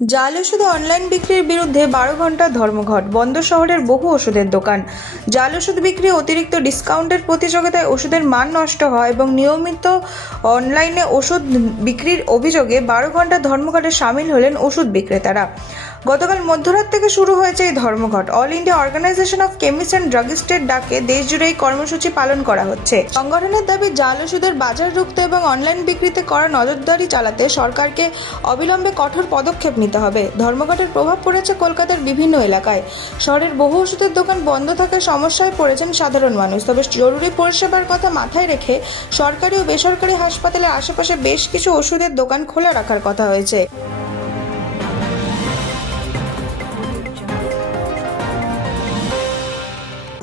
জাল ওষুধ অনলাইন বিক্রির বিরুদ্ধে 12 ঘন্টা ধর্মঘট, বন্ধ শহরের বহু ওষুধের দোকান। জাল ওষুধ বিক্রি, অতিরিক্ত ডিসকাউন্টের প্রতিযোগিতায় ওষুধের মান নষ্ট হয় এবং নিয়মিত অনলাইনে ওষুধ বিক্রির অভিযোগে 12 ঘন্টা ধর্মঘটে সামিল হলেন ওষুধ বিক্রেতারা। গতকাল মধ্যরাত থেকে শুরু হয়েছে এই ধর্মঘট। All India organisation of chemist and ড্রাগিস্টের ডাকে দেশজুড়ে এই কর্মসূচি পালন করা হচ্ছে। সংগঠনের দাবি, জাল ওষুধের বাজার রুখতে এবং অনলাইন বিক্রিতে করা নজরদারি চালাতে সরকারকে অবিলম্বে কঠোর পদক্ষেপ নিতে হবে। ধর্মঘটের প্রভাব পড়েছে কলকাতার বিভিন্ন এলাকায়। শহরের বহু ওষুধের দোকান বন্ধ থাকায় সমস্যায় পড়েছেন সাধারণ মানুষ। তবে জরুরি পরিষেবার কথা মাথায় রেখে সরকারি ও বেসরকারি হাসপাতালের আশেপাশে বেশ কিছু ওষুধের দোকান খোলা রাখার কথা হয়েছে।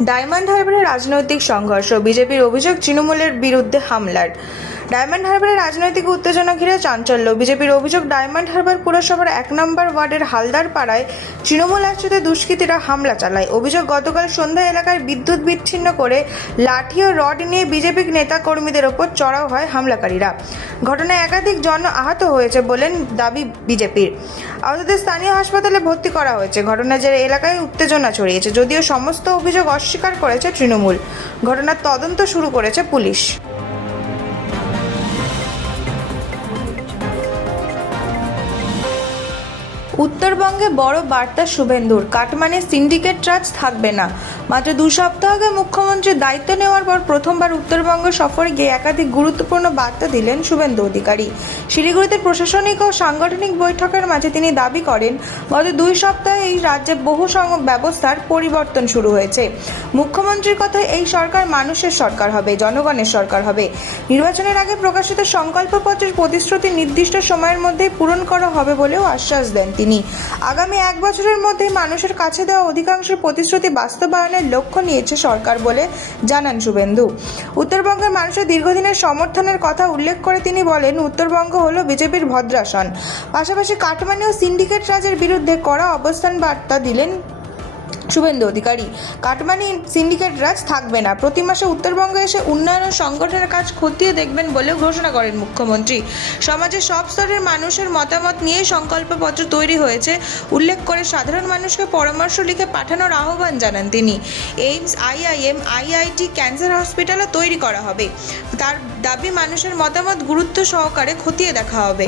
ডায়মন্ড হারবারে রাজনৈতিক সংঘর্ষ, বিজেপির অভিযোগ তৃণমূলের বিরুদ্ধে হামলার। ডায়মন্ড হারবারে রাজনৈতিক উত্তেজনা ঘিরে চাঞ্চল্য। বিজেপির অভিযোগ, ডায়মন্ড হারবার পুরসভার 1 নম্বর ওয়ার্ডের হালদার পাড়ায় তৃণমূল আশ্রিত দুষ্কৃতীরা হামলা চালায়। অভিযোগ, গতকাল সন্ধ্যায় এলাকায় বিদ্যুৎ বিচ্ছিন্ন করে লাঠি ও রড নিয়ে বিজেপি নেতা কর্মীদের ওপর চড়াও হয় হামলাকারীরা। ঘটনায় একাধিক জন আহত হয়েছে বলেন দাবি বিজেপির। আহতদের স্থানীয় হাসপাতালে ভর্তি করা হয়েছে। ঘটনার জেরে এলাকায় উত্তেজনা ছড়িয়েছে, যদিও সমস্ত অভিযোগ অস্বীকার করেছে তৃণমূল। ঘটনার তদন্ত শুরু করেছে পুলিশ। উত্তরবঙ্গে বড় বার্তা শুভেন্দুর, কাটমানি সিন্ডিকেট রাজ থাকবে না। মাত্র 2 সপ্তাহ আগে মুখ্যমন্ত্রীর দায়িত্ব নেওয়ার পর প্রথমবার উত্তরবঙ্গ সফরে গিয়ে একাধিক গুরুত্বপূর্ণ বার্তা দিলেন শুভেন্দু অধিকারী। শিলিগুড়িতে প্রশাসনিক ও সাংগঠনিক বৈঠকের মাঝে তিনি দাবি করেন, গত 2 সপ্তাহে এই রাজ্যে বহু ব্যবস্থার পরিবর্তন শুরু হয়েছে। মুখ্যমন্ত্রীর কথায় এই সরকার মানুষের সরকার হবে, জনগণের সরকার হবে। নির্বাচনের আগে প্রকাশিত সংকল্পপত্রের প্রতিশ্রুতি নির্দিষ্ট সময়ের মধ্যেই পূরণ করা হবে বলেও আশ্বাস দেন তিনি। আগামী 1 বছরের মধ্যেই মানুষের কাছে দেওয়া অধিকাংশ প্রতিশ্রুতি বাস্তবায়নের লক্ষ্য নিয়েছে সরকার বলে জানান শুভেন্দু। উত্তরবঙ্গের মানুষের দীর্ঘদিনের সমর্থনের কথা উল্লেখ করে তিনি বলেন, উত্তরবঙ্গ হলো বিজেপির ভদ্রাসন। পাশাপাশি কাটমানি ও সিন্ডিকেট রাজের বিরুদ্ধে কড়া অবস্থান বার্তা দিলেন শুভেন্দু অধিকারী। কাটমানি সিন্ডিকেট রাজ থাকবে না। প্রতি মাসে উত্তরবঙ্গে এসে উন্নয়ন ও সংগঠনের কাজ খতিয়ে দেখবেন বলেও ঘোষণা করেন মুখ্যমন্ত্রী। সমাজের সব স্তরের মানুষের মতামত নিয়ে সংকল্পপত্র তৈরি হয়েছে উল্লেখ করে সাধারণ মানুষকে পরামর্শ লিখে পাঠানোর আহ্বান জানান তিনি। এইমস, IIM, IIT, ক্যান্সার হসপিটালও তৈরি করা হবে। তার দাবি, মানুষের মতামত গুরুত্ব সহকারে খতিয়ে দেখা হবে।